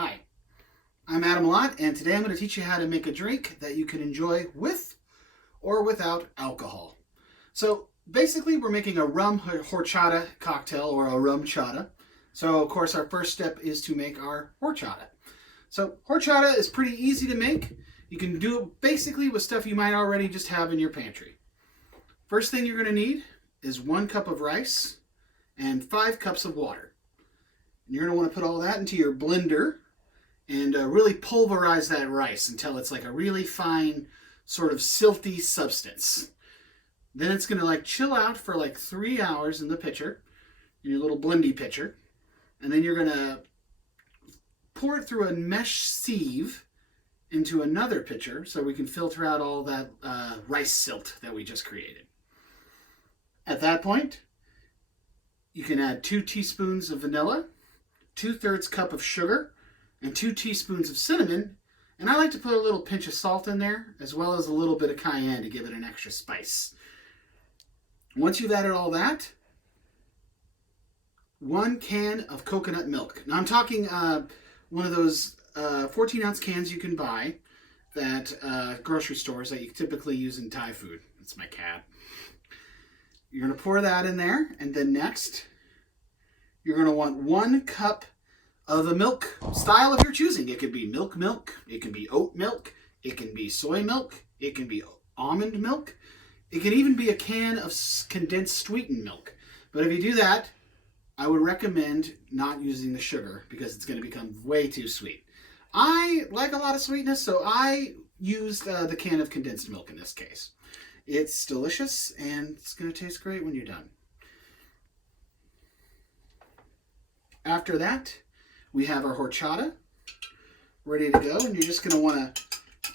Hi, I'm Adam Lott, and today I'm going to teach you how to make a drink that you can enjoy with or without alcohol. So basically we're making a rum horchata cocktail, or a rum chata. So of course our first step is to make our horchata. So horchata is pretty easy to make. You can do it basically with stuff you might already just have in your pantry. First thing you're going to need is 1 cup of rice and 5 cups of water. And you're going to want to put all that into your blender and really pulverize that rice until it's like a really fine sort of silty substance. Then it's going to chill out for 3 hours in the pitcher, in your little blendy pitcher. And then you're going to pour it through a mesh sieve into another pitcher so we can filter out all that rice silt that we just created. At that point, you can add 2 teaspoons of vanilla, 2/3 cup of sugar, and 2 teaspoons of cinnamon. And I like to put a little pinch of salt in there, as well as a little bit of cayenne to give it an extra spice. Once you've added all that, 1 can of coconut milk. Now I'm talking one of those 14-ounce cans you can buy at grocery stores that you typically use in Thai food. That's my cat. You're going to pour that in there, and then next, you're going to want 1 cup of the milk style of your choosing. It could be milk, it can be oat milk, it can be soy milk, it can be almond milk, it can even be a can of condensed sweetened milk. But if you do that, I would recommend not using the sugar because it's going to become way too sweet. I like a lot of sweetness, so I used the can of condensed milk in this case. It's delicious, and it's going to taste great when you're done. After that, we have our horchata ready to go, and you're just going to want to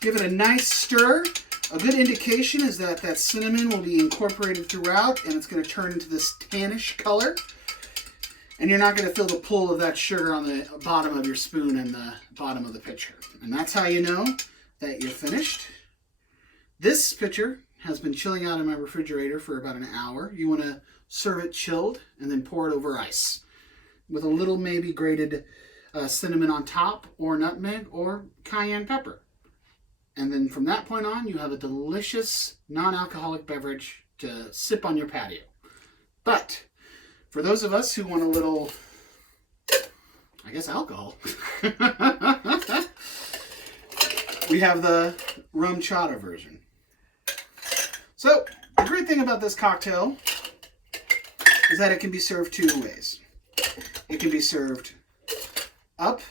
give it a nice stir. A good indication is that that cinnamon will be incorporated throughout, and it's going to turn into this tannish color. And you're not going to feel the pull of that sugar on the bottom of your spoon and the bottom of the pitcher. And that's how you know that you're finished. This pitcher has been chilling out in my refrigerator for about an hour. You want to serve it chilled and then pour it over ice with a little maybe grated cinnamon on top, or nutmeg, or cayenne pepper. And then from that point on, you have a delicious non-alcoholic beverage to sip on your patio. But for those of us who want a little, I guess, alcohol, we have the rum chata version. So the great thing about this cocktail is that it can be served 2 ways. It can be served up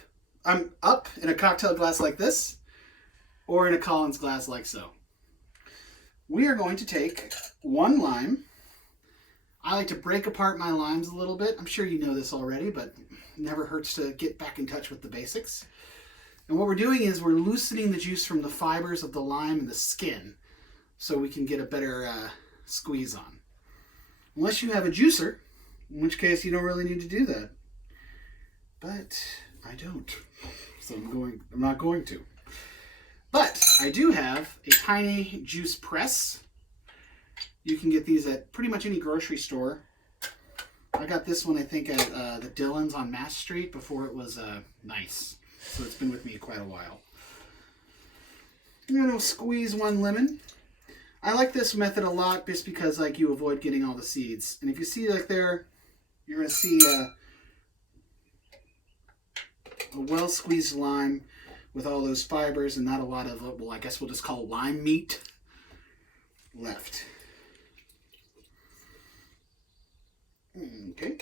in a cocktail glass like this, or in a Collins glass like so. We are going to take 1 lime. I like to break apart my limes a little bit. I'm sure you know this already, but it never hurts to get back in touch with the basics. And what we're doing is we're loosening the juice from the fibers of the lime and the skin so we can get a better squeeze on. Unless you have a juicer, in which case you don't really need to do that. But I don't, so I'm not going to. But I do have a tiny juice press. You can get these at pretty much any grocery store. I got this one, I think, at the Dillon's on Mass Street before it was nice. So it's been with me quite a while. I'm going to squeeze 1 lemon. I like this method a lot just because you avoid getting all the seeds. And if you see there, you're going to see a well-squeezed lime with all those fibers and not a lot of, well, I guess we'll just call lime meat left. Okay.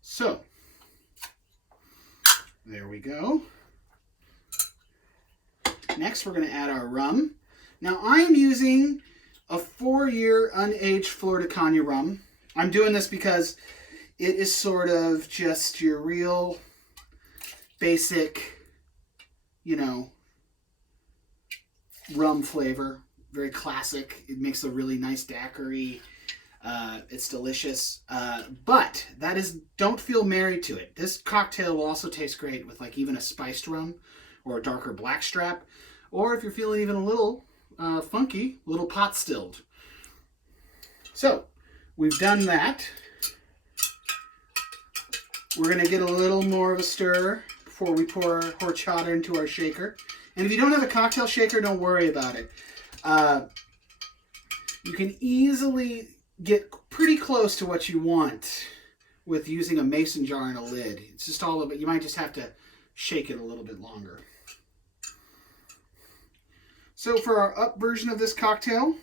So, there we go. Next, we're going to add our rum. Now, I am using a 4-year unaged Flor de Caña rum. I'm doing this because it is sort of just your real basic, rum flavor. Very classic. It makes a really nice daiquiri. It's delicious. But don't feel married to it. This cocktail will also taste great with even a spiced rum or a darker blackstrap. Or if you're feeling even a little funky, a little pot stilled. So we've done that. We're going to get a little more of a stir before we pour horchata into our shaker. And if you don't have a cocktail shaker, don't worry about it. You can easily get pretty close to what you want with using a mason jar and a lid. It's just all of it. You might just have to shake it a little bit longer. So for our up version of this cocktail,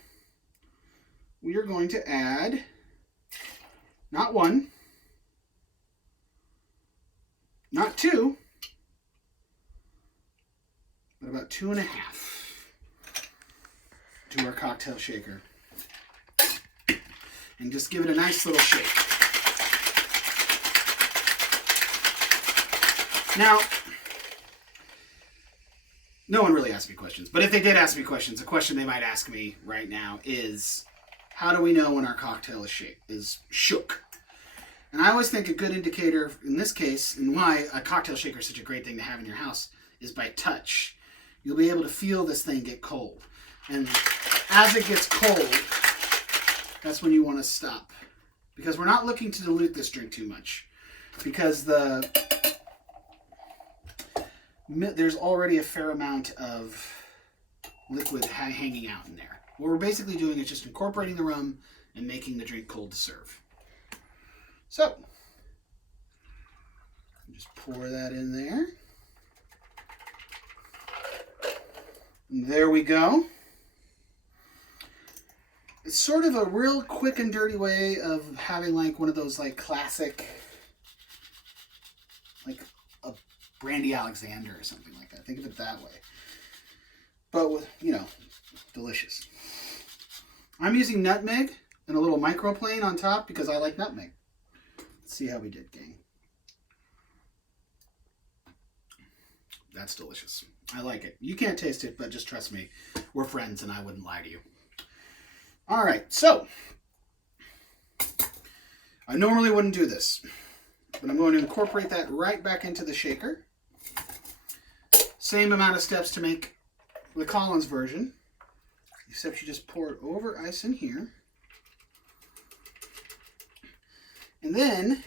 we are going to add not 1, not 2, but about 2.5 to our cocktail shaker. And just give it a nice little shake. Now, no one really asked me questions, but if they did ask me questions, a question they might ask me right now is, how do we know when our cocktail is shook? And I always think a good indicator in this case, and why a cocktail shaker is such a great thing to have in your house, is by touch. You'll be able to feel this thing get cold. And as it gets cold, that's when you want to stop. Because we're not looking to dilute this drink too much. Because there's already a fair amount of liquid hanging out in there. What we're basically doing is just incorporating the rum and making the drink cold to serve. So, just pour that in there. And there we go. It's sort of a real quick and dirty way of having like one of those like classic, like a Brandy Alexander or something like that. Think of it that way. But with, delicious. I'm using nutmeg and a little microplane on top because I like nutmeg. Let's see how we did, gang. That's delicious. I like it. You can't taste it, but just trust me. We're friends and I wouldn't lie to you. All right, so I normally wouldn't do this, but I'm going to incorporate that right back into the shaker. Same amount of steps to make the Collins version, except you just pour it over ice in here. And then,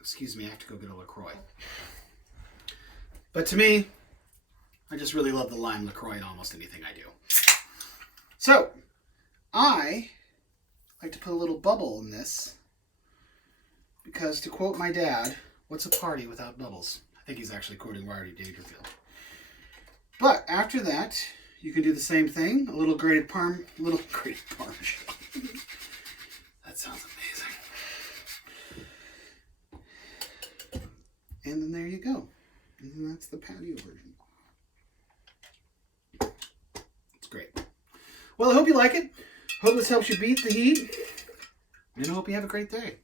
excuse me, I have to go get a LaCroix. But to me, I just really love the lime LaCroix in almost anything I do. So, I like to put a little bubble in this because, to quote my dad, what's a party without bubbles? I think he's actually quoting Rodney Dangerfield. But after that, you can do the same thing. A little grated Parmesan. That sounds amazing. And then there you go. And that's the patio version. It's great. Well, I hope you like it. Hope this helps you beat the heat. And I hope you have a great day.